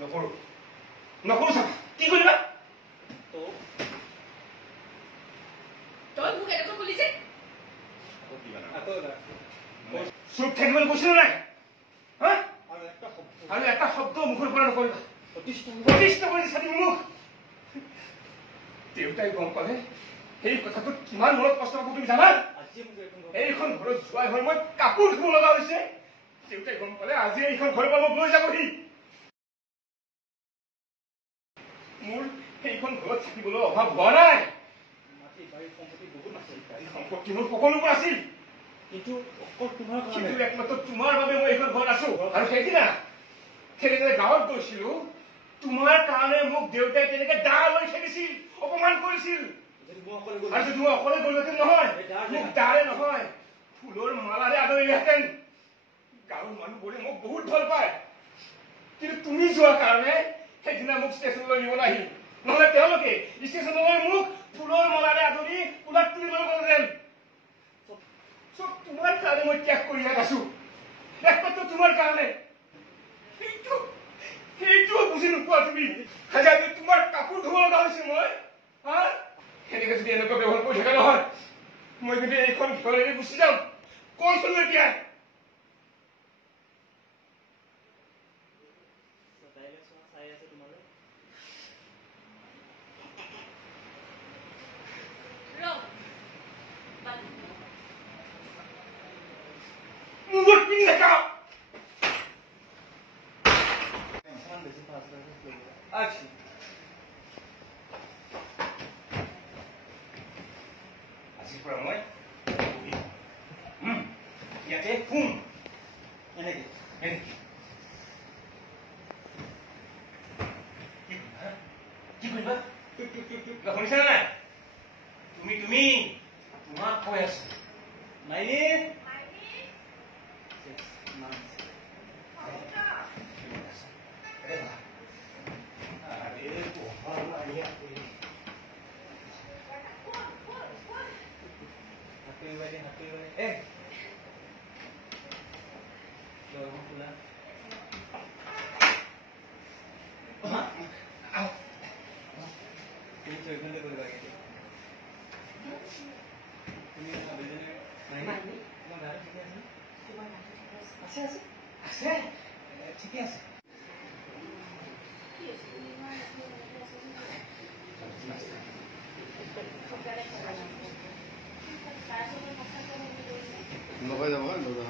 নকৰো নকৰো চাবা কি কৰিবা তই মোক এনেকৈ খুলিছে চুপ থাকিবলৈ কৈছিলো নাই হা আৰু এটা শব্দ মুখৰ পৰা নকৰিবা প্ৰতিষ্ঠ কৰি চাবি মোক দেউতাই গম পালে সেই কথাটো কিমান মনত কষ্ট পাব তুমি জানা এইখন ঘৰত যোৱাই হৈ মই কাপোৰ ধুব লগা হৈছে দেউতাই গম পালে আজি এইখন ঘৰৰ পৰা মোক লৈ যাবহি মোৰ সেইখন ঘৰত থাকিবলৈ অভাৱ হোৱা নাই সম্পত্তি মোৰ সকলোবোৰ আছিল কিন্তু একমাত্ৰ তোমাৰ বাবে মই এইখন ঘৰত আছো আৰু সেইদিনা গাঁৱত গৈছিলো তোমাৰ কাৰণে মোক দেউতাই তেনেকে দা লৈ খেলিছিল অপমান কৰিছিল আৰু যদি মই অকলে গলোহেঁতেন নহয় মোক দাৰে নহয় ফুলৰ মালাৰে আদৰিলেহেঁতেন গাঁৱৰ মানুহবোৰে মোক বহুত ভাল পায় কিন্তু তুমি যোৱাৰ কাৰণে সেইদিনা মোক ষ্টেচনলৈ নিবলৈ আহিল নহলে তেওঁলোকে ষ্টেচনলৈ মোক ফুলৰ মালাৰে আদৰি কোলাত তুলি লৈ গ'লহেঁতেন চব তোমাৰ কাৰণে মই ত্যাগ কৰি আছো একমাত্ৰ তোমাৰ কাৰণে সেইটোও বুজি নোপোৱা তুমি তোমাৰ কাপোৰ ধুব লগা হৈছে মই হা সেনেকে যদি এনেকুৱা ব্যৱহাৰ কৰি থকা নহয় মই কিন্তু এইখন ঘৰ এৰি গুচি যাম কৈছো এতিয়া আজিৰ পৰা মই ইয়াতে শুম এনেকে কি কৰিবা শুনিছা নাই তুমি তোমাক কৈ আছো মাইনী ঠিকে আছে লগাই যাব